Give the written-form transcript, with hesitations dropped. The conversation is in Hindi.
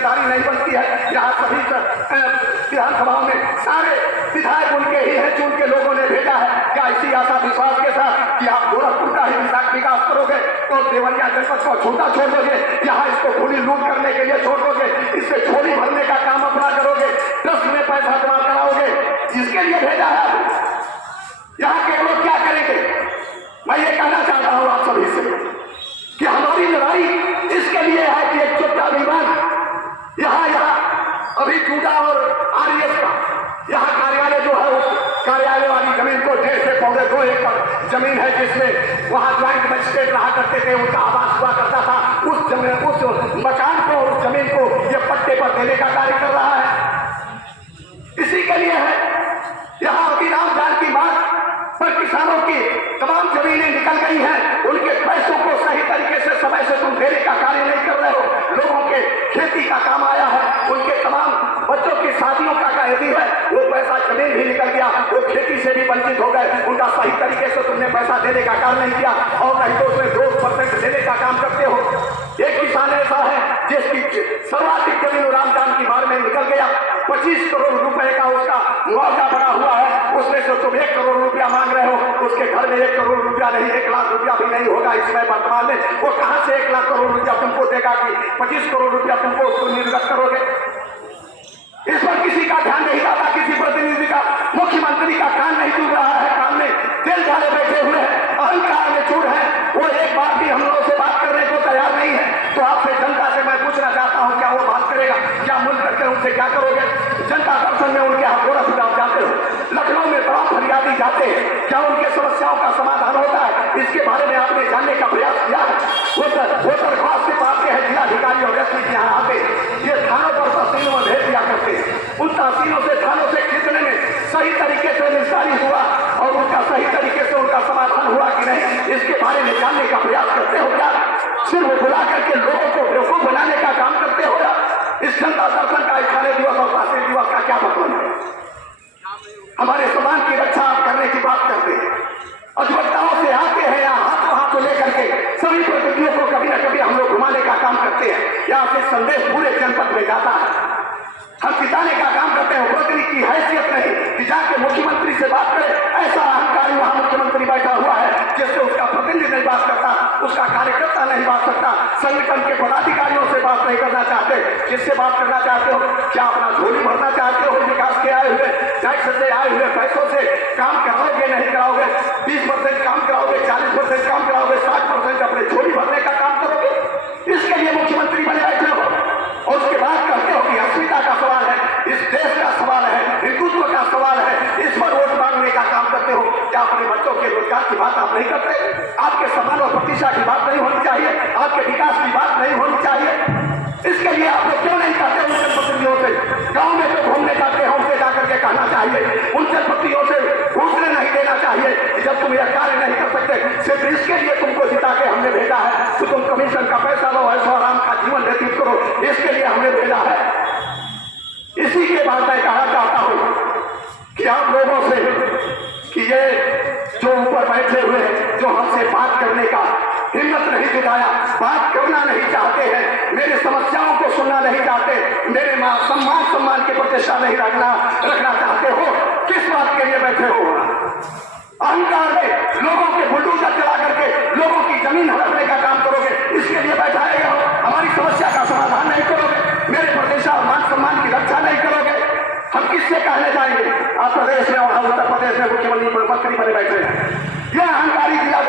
जिम्मेदारी नहीं बनती है। यहाँ सभी विधानसभाओं में सारे विधायक उनके ही हैं जो उनके लोगों ने भेजा है। क्या इसी आशा विश्वास के साथ कि आप गोरखपुर का ही विकास करोगे तो देवरिया जनपद को छोटा छोड़ दोगे, यहाँ इसको खुली लूट करने के लिए छोड़ दोगे, इससे झोली भरने का काम अपना करोगे, ट्रस्ट में पैसा जमा कराओगे, इसके लिए भेजा है। यहाँ के लोग क्या करेंगे? मैं ये कहना चाहता हूँ आप सभी से कि हमारी लड़ाई इसके लिए है कि एक चुपता विमान यहाँ अभी टूटा और आरएस का यहाँ कार्यालय जो है उस कार्यालय वाली जमीन को 1.5 से 2.5 एकड़ जमीन है जिसमें वहाँ ज्वाइंट मजिस्ट्रेट रहा करते थे, उनका आवास हुआ करता था। उस मकान को उस जमीन को ये पट्टे पर देने का कार्य कर रहा है। इसी के लिए है यहाँ अभी राम जाल की बात पर किसानों की तमाम जमीनें निकल गई हैं, उनके पैसों को सही तरीके से समय से तुम देने का कार्य नहीं कर रहे हो। लोगों के खेती का काम आया है, उनके तमाम बच्चों की शादियों का यदि है वो पैसा जमीन भी निकल गया, वो खेती से भी वंचित हो गए, उनका सही तरीके से तुमने पैसा देने का काम नहीं किया और नहीं तो उसमें 2% देने का काम करते हो। एक किसान ऐसा है जिसकी सर्वाधिक जमीन रामजान की बाढ़ में निकल गया, 25 करोड़ रुपए का उसका मुआवजा बना हुआ है, उसमें से तुम 1 करोड़ रुपया मांग रहे हो, उसके घर में 1 करोड़ रुपया नहीं 1 लाख रुपया भी नहीं होगा इसमें वर्तमान में। वो कहां से 1 लाख करोड़ रुपया तुमको देगा कि 25 करोड़ रुपया तुमको उसको निर्गत करोगे? इस पर किसी का ध्यान नहीं जाता, किसी प्रतिनिधि का, मुख्यमंत्री का कान नहीं चुभ रहा है, कान में तेल डाले बैठे हुए हैं, अहंकार में चूर है, वो एक बार भी हम लोगों से बात करने को तैयार नहीं है। तो आपसे जनता से मैं पूछना चाहता हूं क्या वो बात करेगा? क्या मुल्क करके उनसे क्या करोगे? जनता दर्शन में उनके यहाँ गोरखपुर आप जाते हो, लखनऊ में बड़ा फरियादी जाते हैं, क्या उनके समस्याओं का समाधान होता है? इसके बारे में आपने जानने का प्रयास किया है? वो दरख्वास्त सिर्फ आपके हैं जिलाधिकारी और एसपी के यहाँ आते, ये थानों पर तहसीलों में भेज दिया करते हैं, उन तहसीलों से थानों से खींचने में सही तरीके से निस्तारित हुआ और उनका सही तरीके से उनका समाधान हुआ कि नहीं, इसके बारे में जानने का प्रयास करते हो क्या? सिर्फ बुला करके लोगों को बेवकूफ बनाने का काम करते हो या? इस जनता दर्शन का 18 दिवस और 5 दिवस का क्या मतलब है? हमारे समाज की रक्षा आप करने की बात करते हैं, अधिवक्ताओं से आते हैं या हाथों लेकर के सभी प्रतिनिधियों को कभी न कभी हम लोग घुमाने का काम करते हैं, यहाँ से संदेश पूरे जनपद में जाता है, हम जिताने का काम करते हैं। प्रतिनिधि की हैसियत नहीं कि जाके मुख्यमंत्री से बात करे, ऐसा अहंकारी वहां मुख्यमंत्री बैठा हुआ है जिससे उसका प्रतिनिधि नहीं बात करता, उसका कार्यकर्ता नहीं बात करता, संगठन के पदाधिकारियों से बात नहीं करना चाहते। किससे बात करना चाहते हो? क्या अपना झोली भरना चाहते हो? विकास के आए हुए टैक्स से आए हुए पैसों से काम कराओगे नहीं कराओगे? 20% काम कराओगे, 40% काम कराओगे, 60% अपने झोली भरने का काम करोगे? इसके लिए मुख्यमंत्री बने बैठे हो और उसके बाद कहते हो कि अस्मिता का सवाल है, इस देश का सवाल है, हिंदुत्व का सवाल है, इस पर वोट मांगने का काम करते हो। क्या अपने बच्चों के रोजगार की बात आप नहीं करते? आपके सम्मान और प्रतिष्ठा की बात नहीं होनी चाहिए? आपके विकास की बात नहीं होनी चाहिए? इसके लिए आप लोग क्यों नहीं कहते उन जनप्रतिनिधियों से? गाँव में तो घूमने जाते हैं, उनसे जाकर के कहना चाहिए, उन जनप्रतिनिधियों से घूसने नहीं देना चाहिए कि जब तुम यह कार्य नहीं कर सकते, सिर्फ इसके लिए तुमको जिता के हमने भेजा है तो तुम कमीशन का पैसा लो, ऐसा आराम का जीवन व्यतीत करो, इसके लिए हमने भेजा है। इसी के बाद मैं कहना चाहता हूं कि आप लोगों से कि ये जो ऊपर बैठे हुए हैं, जो हमसे बात करने का हिम्मत नहीं जुटाया, बात करना नहीं चाहते हैं, मेरे समस्याओं को सुनना नहीं चाहते, मेरे सम्मान की प्रतिष्ठा नहीं रखना चाहते हो, किस बात के लिए बैठे हो? अहंकार में लोगों के बुलडोजर चला करके लोगों की जमीन हड़पने का काम करोगे, इसके लिए बैठाए गए हो। हमारी समस्या का समाधान नहीं करोगे, मेरे प्रतिष्ठा और सम्मान की रक्षा नहीं करोगे, हम किससे कहने जाएंगे? आप प्रदेश में और उत्तर प्रदेश में